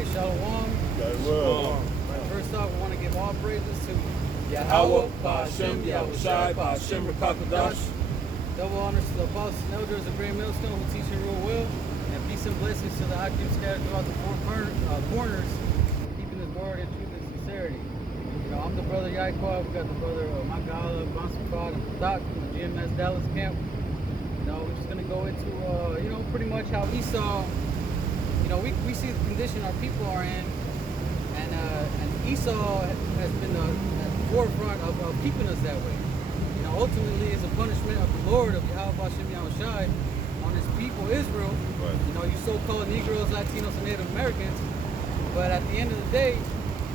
Okay, Shalom. Shalom. First off, we want to give all praises to Yahawah, Hashem, Yahawashi, Hashem, Rakakadash. Double honors to the apostles and elders of Great Millstone who teach and rule well, and peace and blessings to the Hakim scattered throughout the four corners, keeping his word in truth and sincerity. You know, I'm the brother YAHAWAH. We got the brother Makala, Bonsafad, and Doc from the GMS Dallas camp. You know, we're just gonna go into you know, pretty much how Esau. You know, we see the condition our people are in, and Esau has been at the forefront of keeping us that way. You know, ultimately, it's a punishment of the Lord of YAHAWASHI on his people Israel. Right. You know, you so-called Negroes, Latinos, and Native Americans. But at the end of the day,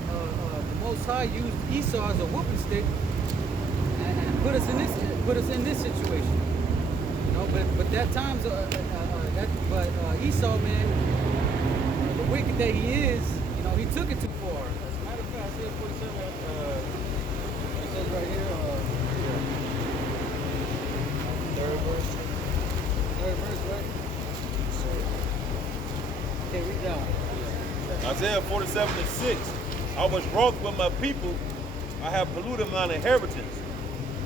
the Most High used Esau as a whooping stick and put us in this situation. You know, but that times Esau, man, the wicked that he is, you know, he took it too far. As a matter of fact, Isaiah 47, it says right here, third verse, right? Okay, read down. Isaiah 47:6. I was wroth with my people. I have polluted mine inheritance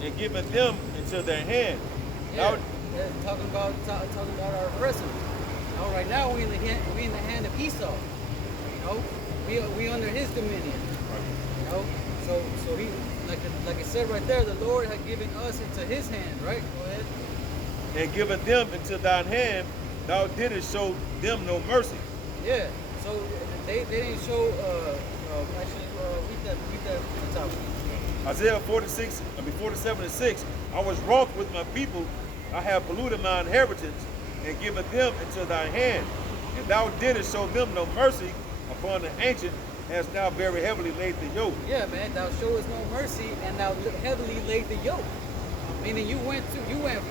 and given them into their hand. Yeah, talking about our oppressors. You know, right now we in the hand of Esau. You know, we under his dominion. You know, so he like it said right there, the Lord had given us into his hand. Right? Go ahead. And given them into thine hand, thou didst show them no mercy. Yeah. So they didn't show. Actually, read that from the top. Isaiah 47:6. I was wroth with my people. I have polluted my inheritance and given them into thy hand. And thou didst show them no mercy upon the ancient, hast thou very heavily laid the yoke. Yeah, man, thou showest no mercy and thou heavily laid the yoke. Meaning you went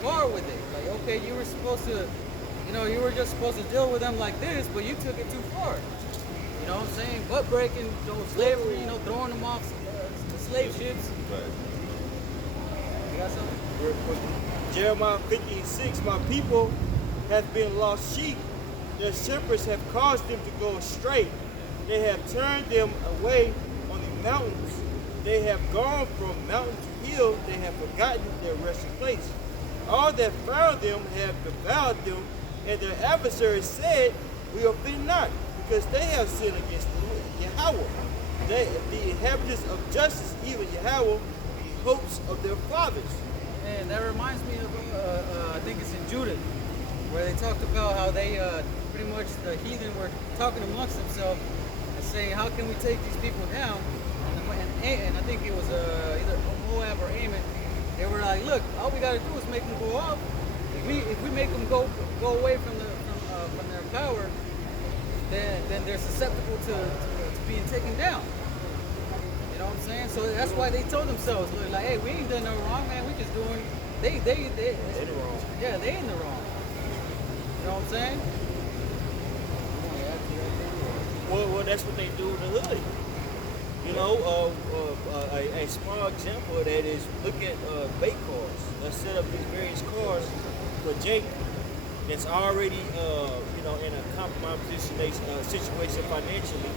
far with it. Like, okay, you were supposed to, you know, you were just supposed to deal with them like this, but you took it too far. You know what I'm saying? Butt breaking, you know, slavery, you know, throwing them off the slave ships. Right. You got something? Real quick. Jeremiah 15:6, my people have been lost sheep. Their shepherds have caused them to go astray. They have turned them away on the mountains. They have gone from mountain to hill. They have forgotten their resting place. All that found them have devoured them, and their adversaries said, we offend not, because they have sinned against Yahawah. The inhabitants of justice, even Yahawah, the hopes of their fathers. And that reminds me of, I think it's in Judah, where they talked about how they, pretty much the heathen were talking amongst themselves and saying, how can we take these people down? And I think it was either Moab or Ammon. They were like, look, all we got to do is make them go off. If we make them go away from their power, then they're susceptible to being taken down. You know what I'm saying? So that's why they told themselves, like, hey, we ain't done no wrong, man. We just doing, they in the wrong. Yeah, they in the wrong. You know what I'm saying? Well, that's what they do in the hood. You know, a small example of that is look at bait cars. Let's set up these various cars for Jake that's already, you know, in a compromised situation financially.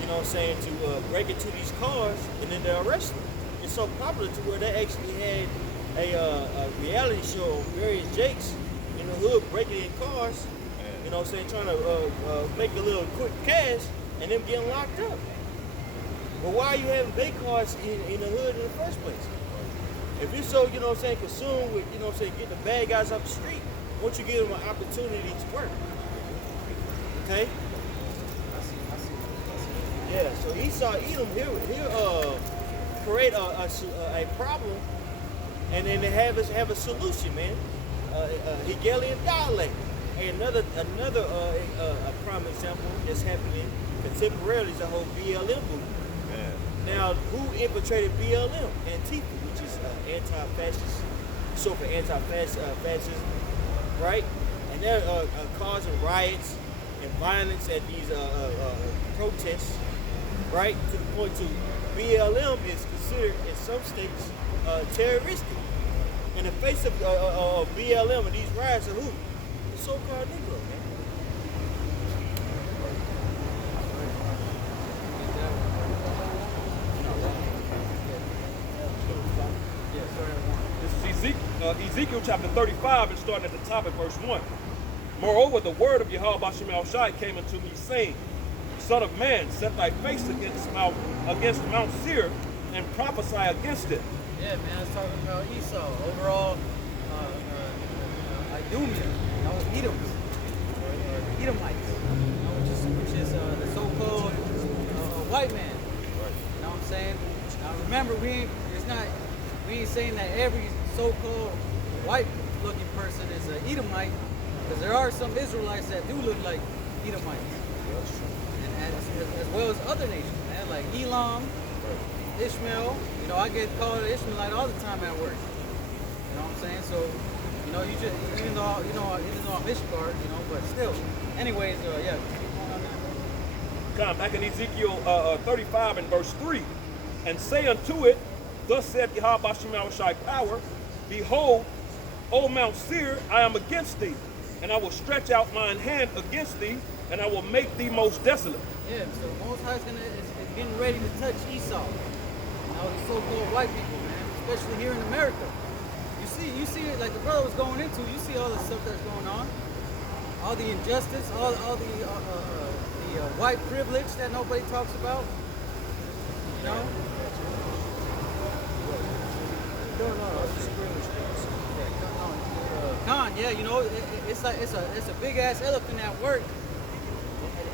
You know what I'm saying, to break into these cars and then they're arrested. It's so popular to where they actually had a reality show on various Jakes in the hood breaking in cars, you know what I'm saying, trying to make a little quick cash and them getting locked up. But why are you having bait cars in the hood in the first place? If you're so, you know what I'm saying, consumed with, you know what I'm saying, getting the bad guys off the street, why don't you give them an opportunity to work? Okay? Yeah, so Esau, Edom, he'll create a problem, and then they have a solution, man. Hegelian dialect. And another prime example that's happening contemporarily is the whole BLM movement. Yeah. Now, who infiltrated BLM? Antifa, which is anti-fascist, so for anti-fascism, right? And they're causing riots and violence at these protests. Right, to the point to BLM is considered in some states terroristic. In the face of BLM and these riots are who? The so-called Negro, man. Ezekiel chapter 35 and starting at the top at verse 1. Moreover, the word of YAHWASHI came unto me, saying, Son of man, set thy face against Mount Seir, and prophesy against it. Yeah, man, I was talking about Esau, overall, Idumea, Edoms, or Edomites, which is the so-called white man. You know what I'm saying? Now remember, we ain't saying that every so-called white-looking person is an Edomite, because there are some Israelites that do look like Edomites, and as well as other nations, man, like Elam, Ishmael. You know, I get called an Ishmaelite all the time at work. You know what I'm saying? So, you know, you just even though I'm Ishkar, you know, but still. Anyways, yeah. Come back in Ezekiel 35 and verse 3, and say unto it, Thus saith YAHWASHI power, Behold, O Mount Seir, I am against thee, and I will stretch out mine hand against thee, and I will make thee most desolate. Yeah, so the Most High is getting ready to touch Esau. You know, the so-called white people, man, especially here in America. You see it like the brother was going into. You see all the stuff that's going on, all the injustice, all the white privilege that nobody talks about. You know. Khan, yeah, you know, it's a big ass elephant at work.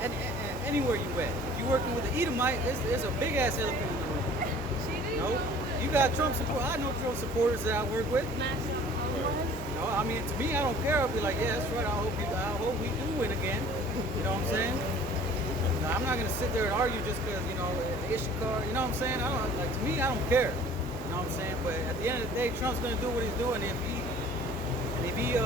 And anywhere you at, if you're working with an Edomite, it's a big ass elephant in the room. You know, you got Trump support. I know Trump supporters that I work with. You know, I mean, to me, I don't care. I'll be like, yeah, that's right. I hope we do win again. You know what I'm saying? Now, I'm not gonna sit there and argue just because you know Ishkar. You know what I'm saying? To me, I don't care. You know what I'm saying? But at the end of the day, Trump's gonna do what he's doing. If he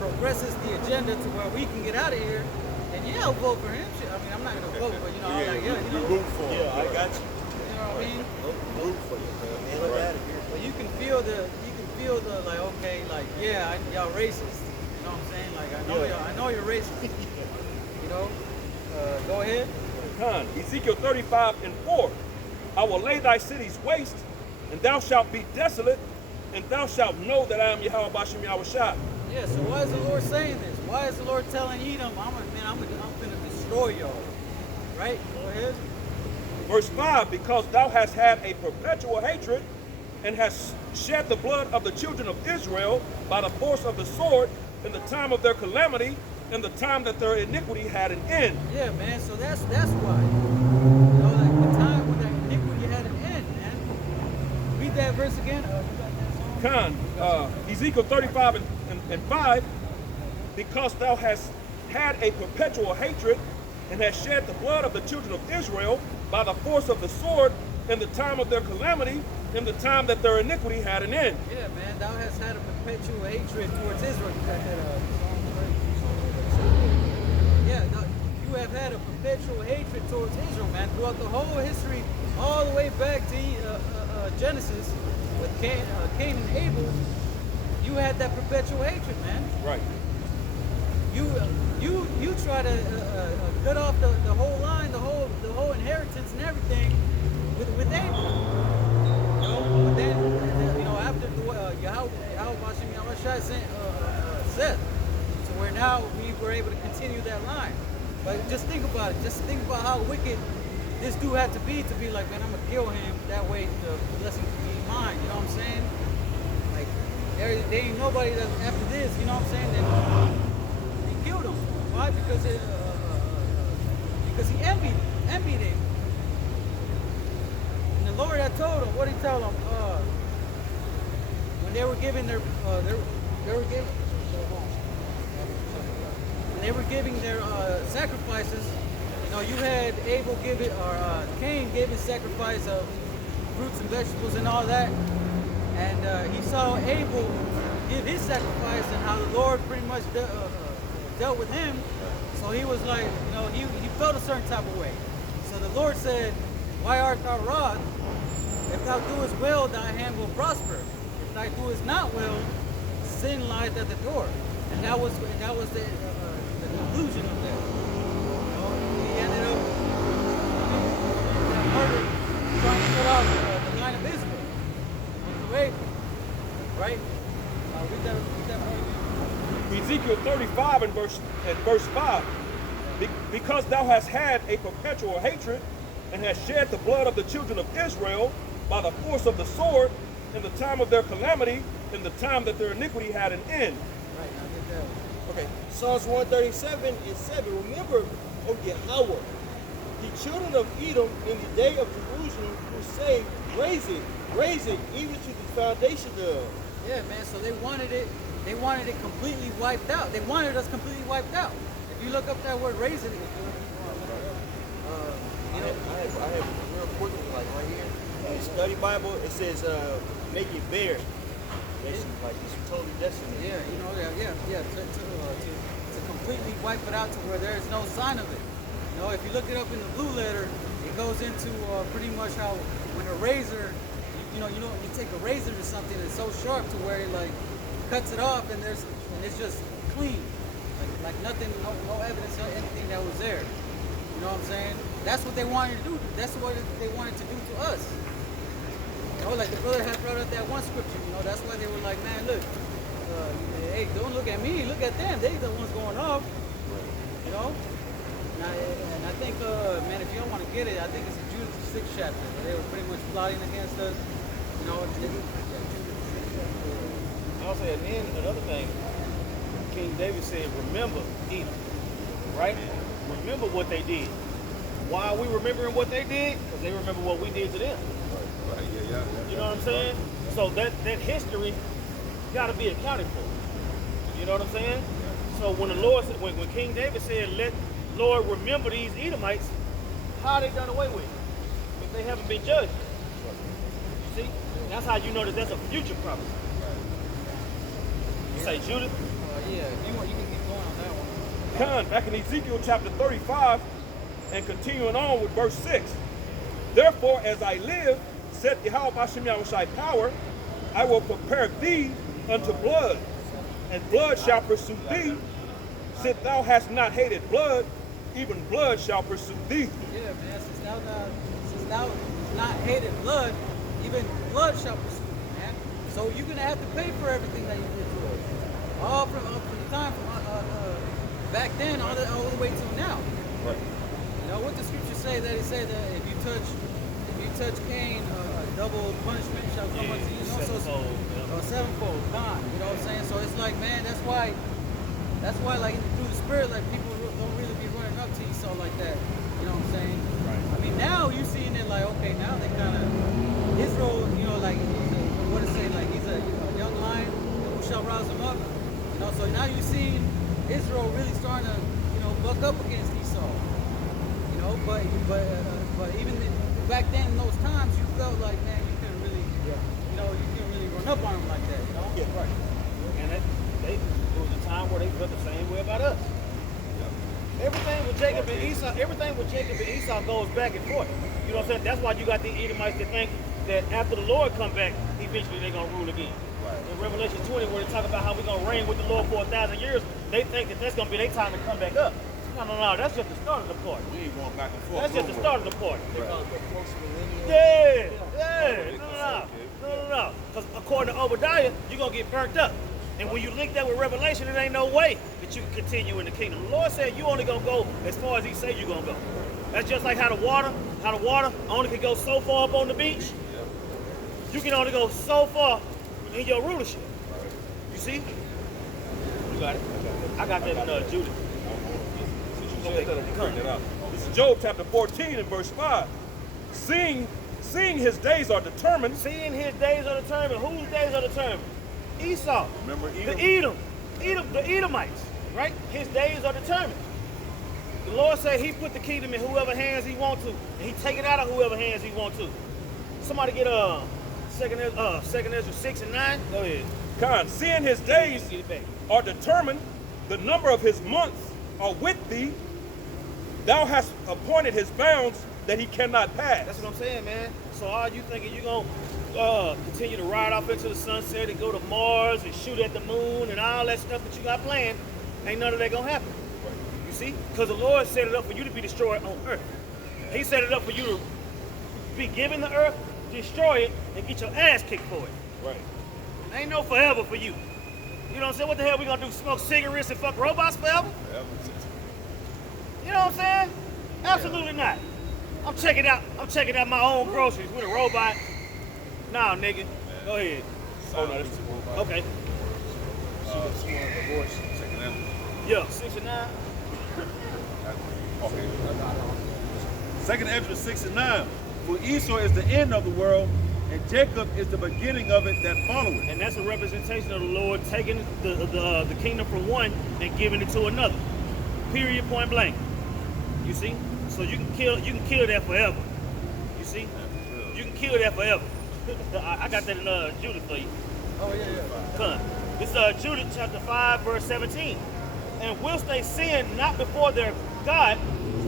progresses the agenda to where we can get out of here, then yeah, I'll vote for him. I mean, I'm not gonna vote, but you know, I'm like, yeah, you know, root for him. Yeah, I got you. You know what I mean? Root for you, man. Look at it. But you can feel the like, okay, like, yeah, y'all racist. You know what I'm saying? Like, I know you're racist. You know? Go ahead. Khan, Ezekiel 35 and 4. I will lay thy cities waste, and thou shalt be desolate, and thou shalt know that I am YAHWASHI. Yeah, so why is the Lord saying this? Why is the Lord telling Edom, I'm gonna destroy y'all? Right? Go ahead. Verse 5, because thou hast had a perpetual hatred, and hast shed the blood of the children of Israel by the force of the sword in the time of their calamity, in the time that their iniquity had an end. Yeah, man, so that's why. You know, like the time when that iniquity had an end, man. Read that verse again. Khan, Ezekiel 35 and 5, because thou hast had a perpetual hatred, and hast shed the blood of the children of Israel by the force of the sword in the time of their calamity, in the time that their iniquity had an end. Yeah, man, thou hast had a perpetual hatred towards Israel. Yeah, you have had a perpetual hatred towards Israel, man, throughout the whole history, all the way back to Genesis with Cain and Abel. You had that perpetual hatred, man. Right. You try to cut off the whole line, the whole inheritance and everything with Abel. You know, but then you know after YAHWASHI said, to where now we were able to continue that line. But just think about it. Just think about how wicked this dude had to be like, man, I'm gonna kill him. That way the blessing can be mine. You know what I'm saying? Like there ain't nobody that after this. You know what I'm saying? Then he killed him. Why? Because he envied him. And the Lord had told him. What did he tell him? When they were giving their sacrifices, you know, you had Abel give it, or Cain gave his sacrifice of fruits and vegetables and all that, and he saw Abel give his sacrifice and how the Lord pretty much dealt with him. So he was like, you know, he felt a certain type of way. So the Lord said, "Why art thou wroth? If thou doest well, thy hand will prosper. If thou doest not well, sin lieth at the door." And that was the conclusion of that. You know, he ended up murdered, trying to cut off the line of Israel, right? Ezekiel 35 and verse 5. Because thou hast had a perpetual hatred and hast shed the blood of the children of Israel by the force of the sword in the time of their calamity, in the time that their iniquity had an end. Right, now get that one. Okay, Psalms 137 and 7. Remember, O Yahawah, the children of Edom in the day of Jerusalem who say, raise it, even to the foundation thereof. Yeah, man. So they wanted it completely wiped out. They wanted us completely wiped out. If you look up that word "raising," you know, I have real quickly, like right here, in the study Bible, it says, make it bare. Basically, like it's totally decimated. yeah, you know, to completely wipe it out to where there is no sign of it. You know, if you look it up in the blue letter, it goes into pretty much how when a razor, you take a razor to something that's so sharp to where it like cuts it off and it's just clean, like nothing, no evidence of anything that was there. You know what I'm saying? That's what they wanted to do. That's what they wanted to do to us. You know, like the brother had brought up that one scripture. You know, that's why they were like, man, look, hey, don't look at me, look at them. They the ones going off. You know. And I think, man, if you don't want to get it, I think it's in Jude 6th chapter. Where they were pretty much plotting against us. You know, Also, and then another thing, King David said, remember Edom, right? Remember what they did. Why are we remembering what they did? Because they remember what we did to them. Right, yeah. You know what I'm saying? So that history got to be accounted for. You know what I'm saying? So when the Lord said, when King David said, let Lord remember these Edomites, how are they done away with if they haven't been judged? You see? That's how you know that that's a future prophecy. You say Judah? yeah, if you want, you can keep going on that one. Khan, back in Ezekiel chapter 35 and continuing on with verse 6. Therefore, as I live, said YAHAWASHI power, I will prepare thee unto blood, and blood shall pursue thee. Since thou hast not hated blood, even blood shall pursue thee. Yeah, man, since thou not hated blood, even blood shall pursue you, man. So you're gonna have to pay for everything that you did to us. All from the time from back then all the way till now. Right. You know what the scriptures say, that it said that if you touch Cain, double punishment shall come unto you. Sevenfold, gone. You know what I'm saying? So it's like, man, that's why like through the spirit, like people don't really be running up to Esau like that. You know what I'm saying? Right. I mean, now you seeing it like, okay, now they kind of Israel, you know, like what it say, like he's a young lion, who shall rouse him up. You know, so now you seeing Israel really starting to, you know, buck up against Esau. You know, but even back then in those times, you felt like, man, you couldn't really, you know, you couldn't really run up on them like that. You know? Yeah, right. And it was a time where they felt the same way about us. Everything with Jacob and Esau goes back and forth. You know what I'm saying? That's why you got the Edomites that think that after the Lord come back, eventually they're gonna rule again. Right. In Revelation 20, where they talk about how we're gonna reign with the Lord for 1,000 years, they think that that's gonna be their time to come back up. No, that's just the start of the party. We ain't going back and forth. That's just the start of the party. Right. No. Because according to Obadiah, you're going to get burnt up. And when you link that with Revelation, it ain't no way that you can continue in the kingdom. The Lord said you only going to go as far as he said you're going to go. That's just like how the water only can go so far up on the beach. You can only go so far in your rulership. You see? You got it. I got that in Judah. This is Job chapter 14 and verse 5. Seeing his days are determined. Seeing his days are determined. Whose days are determined? Esau. Remember The Edomites, right? His days are determined. The Lord said he put the kingdom in whoever hands he want to, and he take it out of whoever hands he want to. Somebody get Second Ezra 6 and 9. Go ahead. Khan, seeing his days are determined, the number of his months are with thee. Thou hast appointed his bounds that he cannot pass. That's what I'm saying, man. So are you thinking you're going to continue to ride off into the sunset and go to Mars and shoot at the moon and all that stuff that you got planned? Ain't none of that going to happen. You see? Because the Lord set it up for you to be destroyed on earth. He set it up for you to be given the earth, destroy it, and get your ass kicked for it. Right. Ain't no forever for you. You know what I'm saying? What the hell we gonna do? Smoke cigarettes and fuck robots forever? You know what I'm saying? Absolutely not. I'm checking out my own groceries with a robot. Nah, nigga. Go ahead. Oh, no, that's okay. Yeah, 69. Okay. Second Ezra 6:9. For Esau is the end of the world, and Jacob is the beginning of it that followeth. And that's a representation of the Lord taking the kingdom from one and giving it to another. Period, point blank. You see? So you can kill that forever. You see? You can kill that forever. I got that in Judah for you. Oh, yeah. Son. This is Judah chapter 5, verse 17. And whilst they sinned not before their God,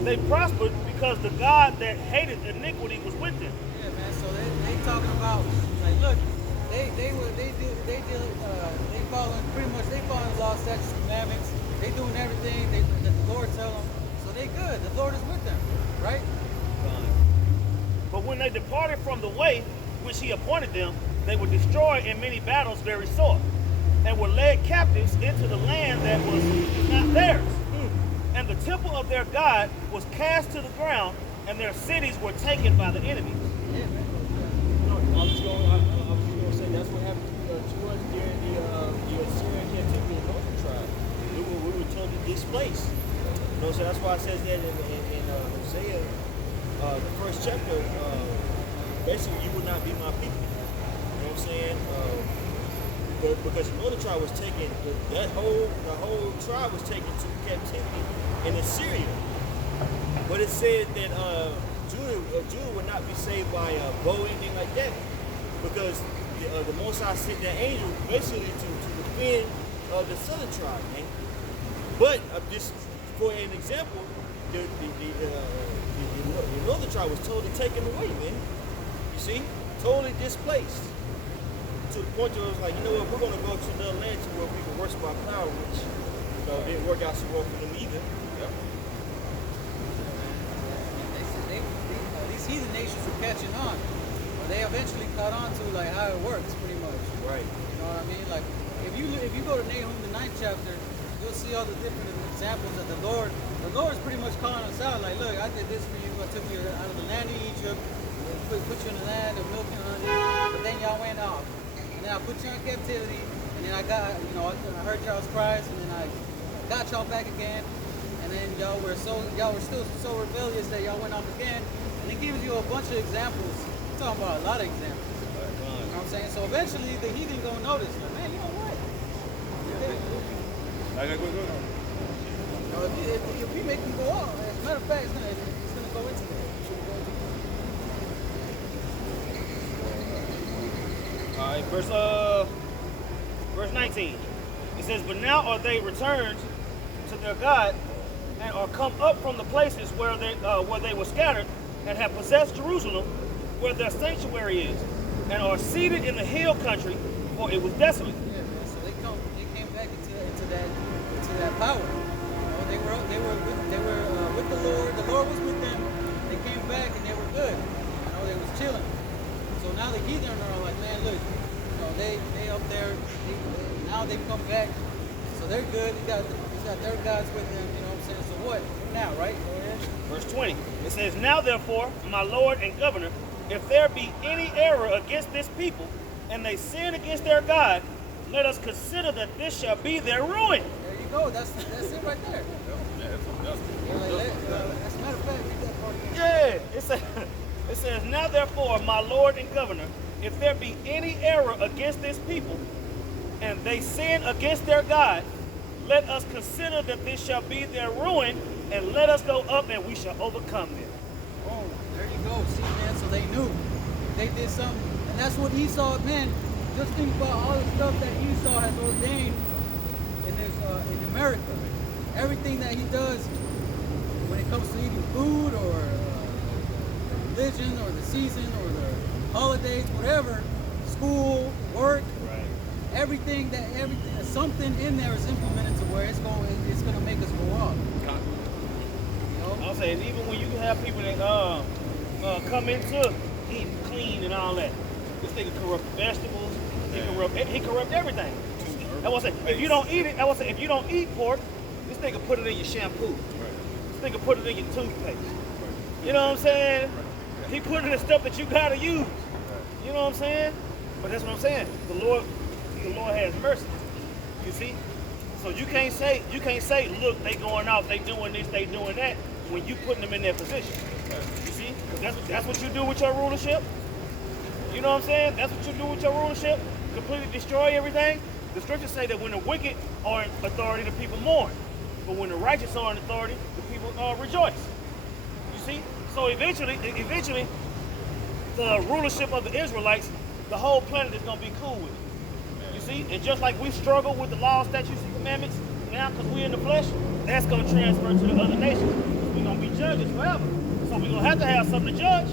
they prospered because the God that hated iniquity was with them. Yeah, man. So they talking about, like, look, they following law, statutes, commandments. They doing everything that the Lord tell them. So they good. The Lord is with them, right? But when they departed from the way which he appointed them, they were destroyed in many battles very sore, and were led captives into the land that was not theirs. And the temple of their God was cast to the ground, and their cities were taken by the enemies. Yeah, man. I was going to say that's what happened to us during the Assyrian captivity in Northern tribe. We were totally displaced. You know, so that's why it says that in Hosea, the first chapter, basically you will not be my people. You know what I'm saying? Because the Northern tribe was taken, the whole tribe was taken to captivity in Assyria. But it said that Judah would not be saved by a bow or anything like that, because the Most High sent that angel basically to defend the southern tribe, man. But just for an example, the northern tribe was totally taken away, man. You see, totally displaced. To the point where it was like, you know what, we're going to go to another land to where we can worship our power, which didn't work out so well for them either. Yep. These heathen nations were catching on. They eventually caught on to like how it works, pretty much. Right. You know what I mean? Like if you go to Nahum the 9th chapter, you'll see all the different examples that the Lord's pretty much calling us out. Like, look, I did this for you. I took you out of the land of Egypt, put you in the land of milk and honey, but then y'all went off. And then I put you in captivity, and then I heard y'all's cries, and then I got y'all back again, and then y'all were still so rebellious that y'all went off again, and it gives you a bunch of examples. I'm talking about a lot of examples. You know what I'm saying? So eventually the heathen gonna notice, like, man, you know what? If we make them go off, as a matter of fact, it's gonna go into that. All right, verse 19. It says, but now are they returned to their God, and are come up from the places where they were scattered, and have possessed Jerusalem, where their sanctuary is, and are seated in the hill country, for it was desolate. Yeah, man. So they came back into that power. You know, they were with the Lord. The Lord was with them. They came back and they were good. You know, they was chilling. So now the heathen are like, man, look, you know, they up there. Now they've come back, so they're good. He's got their gods with them. You know what I'm saying? So what now, right? Go ahead. Verse 20. It says, now therefore, my Lord and Governor, if there be any error against this people, and they sin against their God, let us consider that this shall be their ruin. There you go. That's it right there. As a matter of fact, read that part again. Yeah. It says, now therefore, my Lord and Governor, if there be any error against this people, and they sin against their God, let us consider that this shall be their ruin, and let us go up and we shall overcome them. Oh, there you go. See, man, so they knew. They did something. And that's what Esau meant. Just think about all the stuff that Esau has ordained in America. Everything that he does when it comes to eating food or religion or the season or the holidays, whatever, school, work, Right. everything, something in there is implemented to where it's gonna make us go off. You know? I'll say, even when you have people that come into eating clean and all that, this nigga corrupt vegetables, he corrupt everything. I was saying, if you don't eat it, I was saying, if you don't eat pork, this nigga put it in your shampoo. This nigga put it in your toothpaste. You know what I'm saying? He put it in stuff that you gotta use. You know what I'm saying? But that's what I'm saying. The Lord has mercy. You see? So you can't say, look, they going out, they doing this, they doing that, when you putting them in their position. You see? Because that's what you do with your rulership. You know what I'm saying? That's what you do with your rulership. Completely destroy everything. The scriptures say that when the wicked are in authority, the people mourn. But when the righteous are in authority, the people rejoice. You see? So eventually, the rulership of the Israelites, the whole planet is going to be cool with it. You see? And just like we struggle with the law, statutes, and commandments now because we're in the flesh, that's going to transfer to the other nations. We're going to be judges forever. So we're going to have something to judge.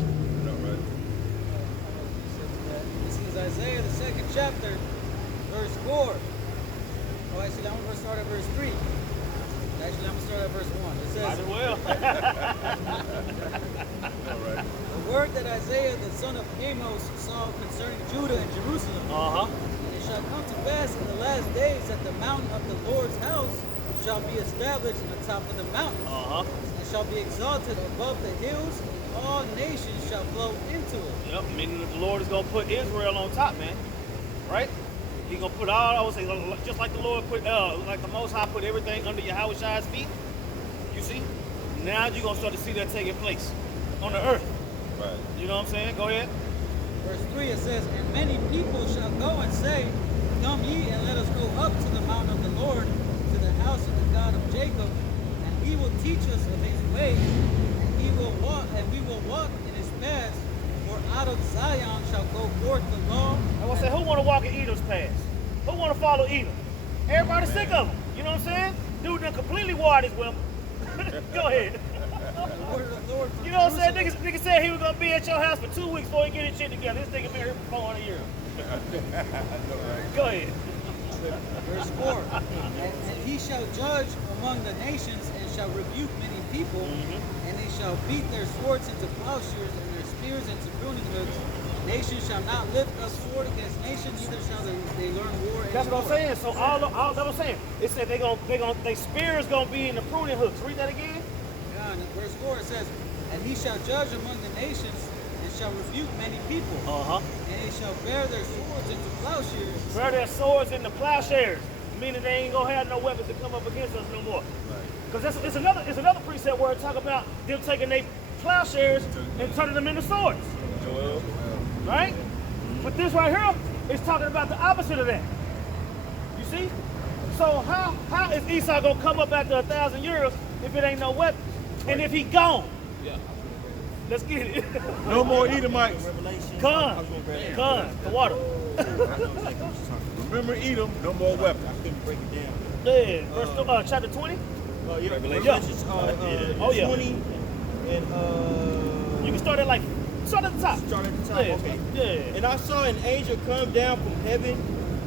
This is Isaiah, the 2nd chapter, verse 4. Oh, actually, I'm going to start at verse 3. Actually, I'm going to start at verse 1. It says, Might as well. the word that Isaiah, the son of Amos, saw concerning Judah and Jerusalem. And it shall come to pass in the last days that the mountain of the Lord's house shall be established on the top of the mountains. And shall be exalted above the hills, and all nations shall flow into it. Yep, meaning that the Lord is going to put Israel on top, man. Right? He's going to put all, I would say, just like the Lord put, like the Most High put everything under YAHAWASHI's feet. You see? Now you're going to start to see that taking place on the earth. Right. You know what I'm saying? Go ahead. Verse 3, it says, and many people shall go and say, come ye and let us go up to the mountain of the Lord, to the house of the God of Jacob, and he will teach us of his ways, and we will walk in his paths. For out of Zion shall go forth the law. I will say, who want to walk in Edom's paths? Who want to follow Edom? Everybody's sick of him. You know what I'm saying? Dude done completely wired his women. Go ahead. The word of the Lord from You know what I'm saying? Jerusalem. Nigga said he was going to be at your house for 2 weeks before he get his shit together. This nigga been here for 400 years. Go ahead. Verse 4, and he shall judge among the nations, and shall rebuke many people, and they shall beat their swords into plowshares, and their spears into pruning hooks. Nation shall not lift up sword against nation, neither shall they learn war anymore. That's what I'm saying. So all that I'm saying. It said they spears gonna be in the pruning hooks. Read that again. Yeah, and in verse 4 it says, and he shall judge among the nations, and shall rebuke many people, and they shall bear their swords into plowshares. Bear their swords into plowshares, meaning they ain't gonna have no weapons to come up against us no more. Because it's another precept where it talk about them taking their plowshares and turning them into swords. Right? But this right here is talking about the opposite of that. You see? So how is Esau gonna come up after 1,000 years if it ain't no weapons? And if he gone? Yeah. Let's get it. No more Edomites. Come, the water. Remember Edom, no more weapons. I couldn't break it down. Yeah, verse chapter 20. Yeah, Revelations. 20 and You can start at the top. Start at the top. Yeah. Okay. Yeah. And I saw an angel come down from heaven,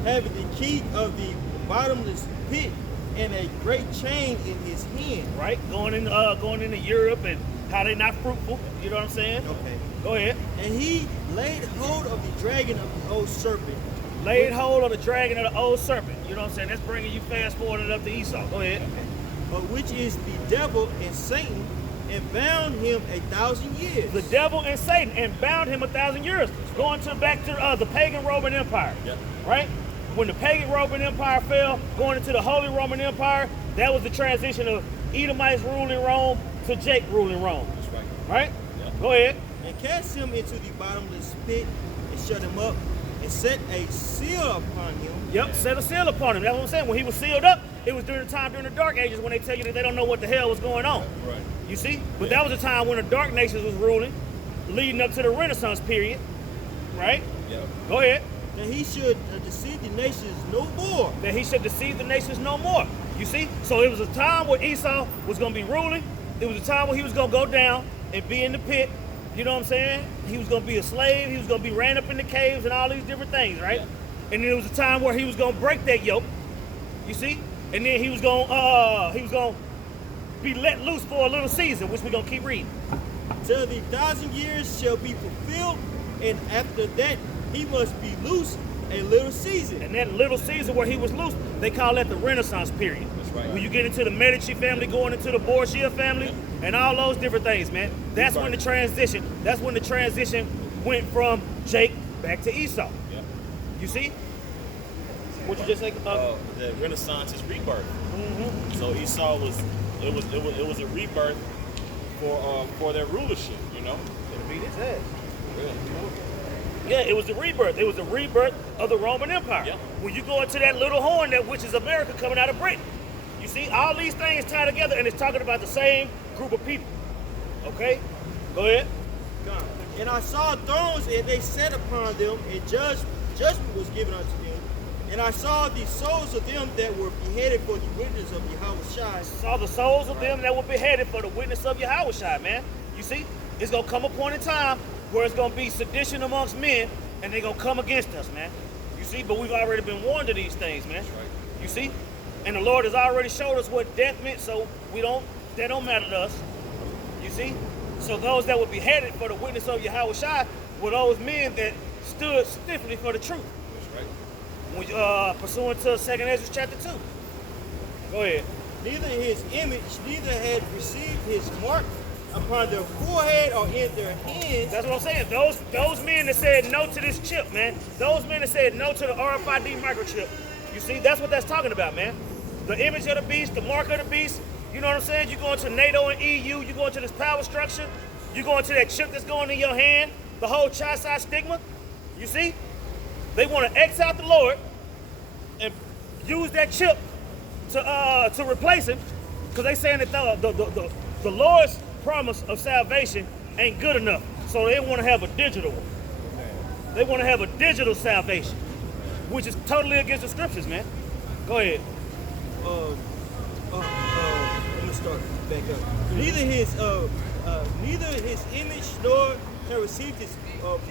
having the key of the bottomless pit and a great chain in his hand. Right, going into Europe and how they not fruitful. You know what I'm saying? Okay. Go ahead. And he laid hold of the dragon of the old serpent. Laid hold of the dragon of the old serpent. You know what I'm saying? That's bringing you fast forwarded up to Esau. Go ahead. Which is the devil and Satan, and bound him 1,000 years. The devil and Satan, and bound him 1,000 years. Going back to the pagan Roman Empire. Yep. Right? When the pagan Roman Empire fell, going into the Holy Roman Empire, that was the transition of Edomites ruling Rome to Jake ruling Rome. That's right. Right? Yep. Go ahead. And cast him into the bottomless pit, and shut him up, and set a seal upon him. Yep, set a seal upon him. That's what I'm saying. When he was sealed up, it was during the Dark Ages when they tell you that they don't know what the hell was going on. Right. You see? But that was a time when the Dark Nations was ruling, leading up to the Renaissance period. Right? Yep. Go ahead. That he should deceive the nations no more. That he should deceive the nations no more. You see? So it was a time where Esau was going to be ruling. It was a time where he was going to go down and be in the pit. You know what I'm saying? He was going to be a slave. He was going to be ran up in the caves and all these different things, right? Yeah. And then it was a time where he was going to break that yoke. You see? And then he was going to be let loose for a little season, which we're going to keep reading. Till the 1,000 years shall be fulfilled, and after that he must be loose a little season. And that little season where he was loose, they call that the Renaissance period. That's right. When you get into the Medici family, going into the Borgia family, and all those different things, man. That's when the transition went from Jake back to Esau. Yeah. You see? What you just say? The Renaissance is rebirth. So Esau was a rebirth for their rulership, you know. It'll beat his ass. Yeah. Yeah, it was the rebirth. It was the rebirth of the Roman Empire. Yeah. When you go into that little horn, which is America coming out of Britain. You see, all these things tie together, and it's talking about the same group of people. Okay? Go ahead. And I saw thrones, and they sat upon them, and judgment was given unto them. And I saw the souls of them that were beheaded for the witness of Yahawashi. Saw the souls of them that were beheaded for the witness of Yahawashi, man. You see, it's going to come a point in time where it's going to be sedition amongst men, and they're going to come against us, man. You see, but we've already been warned of these things, man. Right. You see? And the Lord has already showed us what death meant, so that don't matter to us. You see? So those that were beheaded for the witness of Yahawashi were those men that stood stiffly for the truth. That's right. Pursuant to 2 Ezra chapter 2. Go ahead. Neither his image, neither had received his mark upon their forehead or in their hands. That's what I'm saying. Those men that said no to this chip, man. Those men that said no to the RFID microchip. You see, that's what that's talking about, man. The image of the beast, the mark of the beast. You know what I'm saying? You go into NATO and EU, you go into this power structure, you go into that chip that's going in your hand, the whole Chi-Side stigma. You see? They want to X out the Lord and use that chip to replace him, because they saying that the Lord's promise of salvation ain't good enough. So they want to have a digital one. They want to have a digital salvation, which is totally against the scriptures, man. Go ahead. Let me start back up. Neither his image nor had received his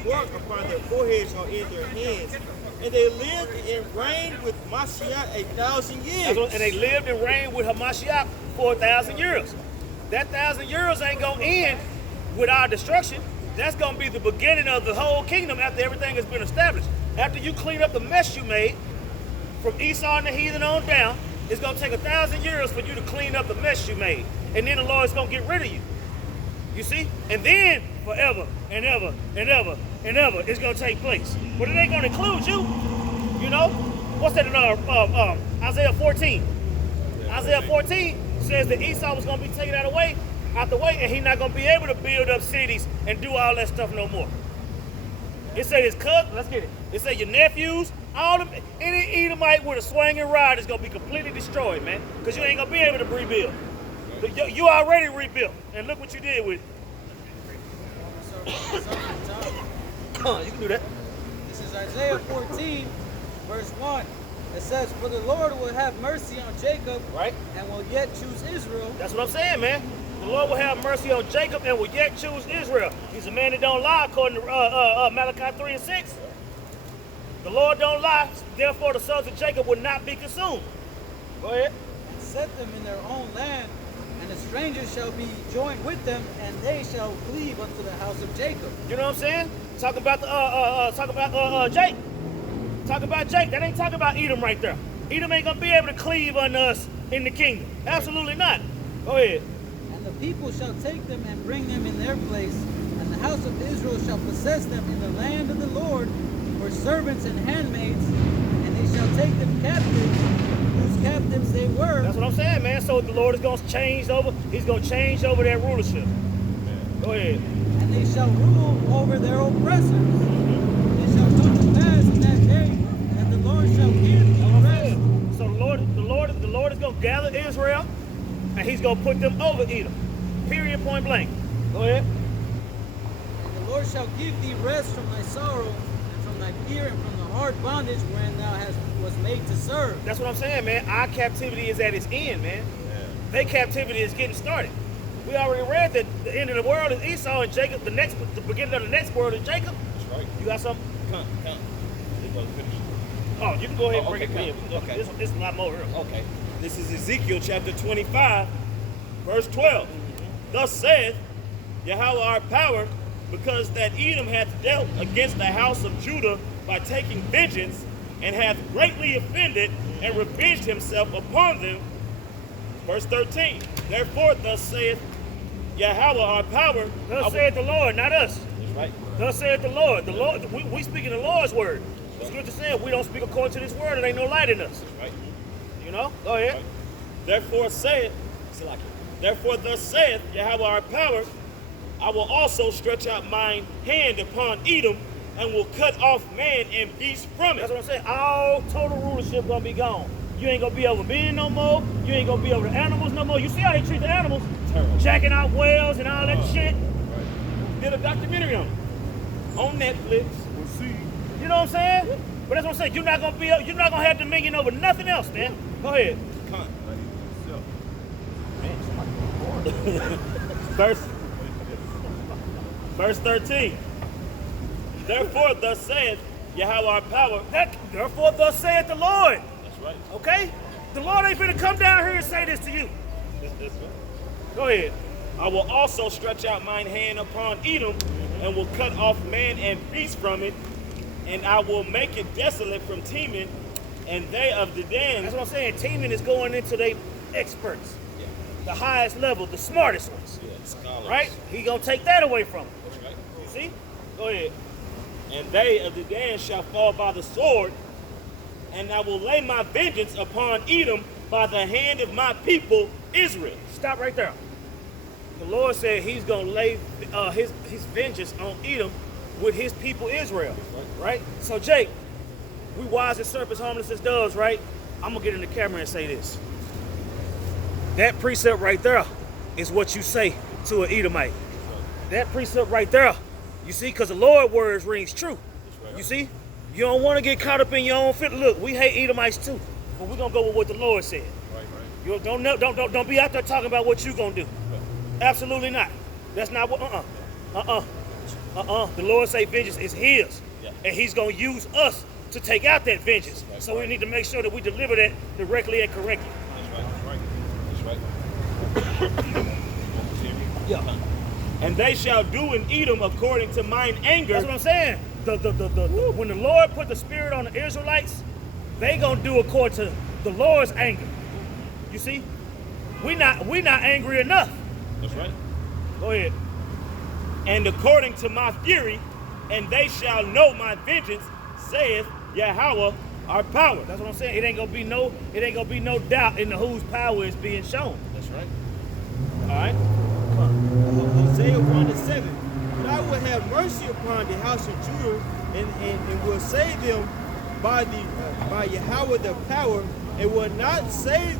mark upon their foreheads or in their hands. And they lived and reigned with Mashiach 1,000 years. And they lived and reigned with Hamashiach for 1,000 years. That 1,000 years ain't gonna end with our destruction. That's gonna be the beginning of the whole kingdom after everything has been established. After you clean up the mess you made from Esau and the heathen on down, it's gonna take 1,000 years for you to clean up the mess you made. And then the Lord's gonna get rid of you. You see? And then forever and ever and ever and ever it's gonna take place. But it ain't gonna include you. You know? What's that in Isaiah 14? Isaiah 14 says that Esau was gonna be taken out the way, and he's not gonna be able to build up cities and do all that stuff no more. It said his cousins, let's get it. It said your nephews, any Edomite with a swinging rod is gonna be completely destroyed, man. Because you ain't gonna be able to rebuild. You already rebuilt, and look what you did with it. You can do that. This is Isaiah 14, verse 1. It says, "For the Lord will have mercy on Jacob, Right? and will yet choose Israel." That's what I'm saying, man. The Lord will have mercy on Jacob and will yet choose Israel. He's a man that don't lie, according to Malachi 3 and 6. The Lord don't lie, therefore the sons of Jacob will not be consumed. Go ahead. And set them in their own land, and the strangers shall be joined with them, and they shall cleave unto the house of Jacob. You know what I'm saying? Talk about Jake. Talk about Jake. That ain't talking about Edom right there. Edom ain't gonna be able to cleave unto us in the kingdom. Absolutely not. Go ahead. And the people shall take them and bring them in their place, and the house of Israel shall possess them in the land of the Lord for servants and handmaids, and they shall take them captives, whose captives they were. That's what I'm saying, man. So the Lord is gonna change over. He's gonna change over their rulership. Go ahead. And they shall rule over their oppressors. It shall come to pass in that day that the Lord shall give the rest. So the Lord is gonna gather Israel, and He's gonna put them over Edom. Period. Point blank. Go ahead. And the Lord shall give thee rest from thy sorrow, and from thy fear, and from the hard bondage wherein thou was made to serve. That's what I'm saying, man. Our captivity is at its end, man. Their captivity is getting started. We already read that the end of the world is Esau, and Jacob. The beginning of the next world is Jacob. That's right. You got something? Come. You're going to finish. Oh, you can go ahead and Oh, bring okay, it in. okay. This is a lot more here. Okay. This is Ezekiel chapter 25, verse 12. Thus saith Yahweh our power, because that Edom hath dealt against the house of Judah by taking vengeance, and hath greatly offended and revenged himself upon them. Verse 13. Therefore, thus saith Yahawah our power. Thus saith the Lord, not us. That's right. Thus saith the Lord. The Lord, we speaking the Lord's word. The scripture said we don't speak according to this word. There ain't no light in us. That's right. You know? Go ahead. Right. Therefore thus saith Yahawah our power, I will also stretch out mine hand upon Edom, and will cut off man and beast from it. That's what I'm saying. All total rulership gonna be gone. You ain't gonna be over men no more. You ain't gonna be over the animals no more. You see how they treat the animals? Terrible. Jacking out whales and all that shit. Right. Did a documentary on Netflix. We'll see. You know what I'm saying? But that's what I'm saying. You're not gonna have dominion over nothing else, man. Go ahead. Verse 13. Therefore, thus saith Yahawah our power. Therefore, thus saith the Lord. That's right. Okay? The Lord ain't finna come down here and say this to you. That's right. Go ahead. I will also stretch out mine hand upon Edom, and will cut off man and beast from it, and I will make it desolate from Teman, and they of the Dan. That's what I'm saying. Teaming is going into the experts. Yeah. The highest level, the smartest ones. Yeah, scholars. Right? He gonna take that away from them. That's right. You see? Go ahead. And they of the Dan shall fall by the sword, and I will lay my vengeance upon Edom by the hand of my people Israel. Stop right there. The Lord said he's gonna lay his vengeance on Edom with his people Israel. Right? So Jake, we wise as serpents, harmless as doves, right? I'm gonna get in the camera and say this. That precept right there is what you say to an Edomite. That precept right there, you see, because the Lord's words rings true. You see? You don't want to get caught up in your own fit. Look, we hate Edomites too, but we're gonna go with what the Lord said. You don't be out there talking about what you're gonna do. Absolutely not. That's not what. The Lord say vengeance is His, and He's gonna use us to take out that vengeance. So we need to make sure that we deliver that directly and correctly. That's right. Yeah. And they shall do in Edom according to mine anger. That's what I'm saying. When the Lord put the spirit on the Israelites, they gonna do according to the Lord's anger. You see, we not angry enough. That's right. Go ahead. And according to my fury, and they shall know my vengeance, saith Yahawah our power. That's what I'm saying. It ain't gonna be no doubt in whose power is being shown. That's right. All right. Hosea 1:7. But I will have mercy upon the house of Judah, and will save them by Yahawah the power, and will not save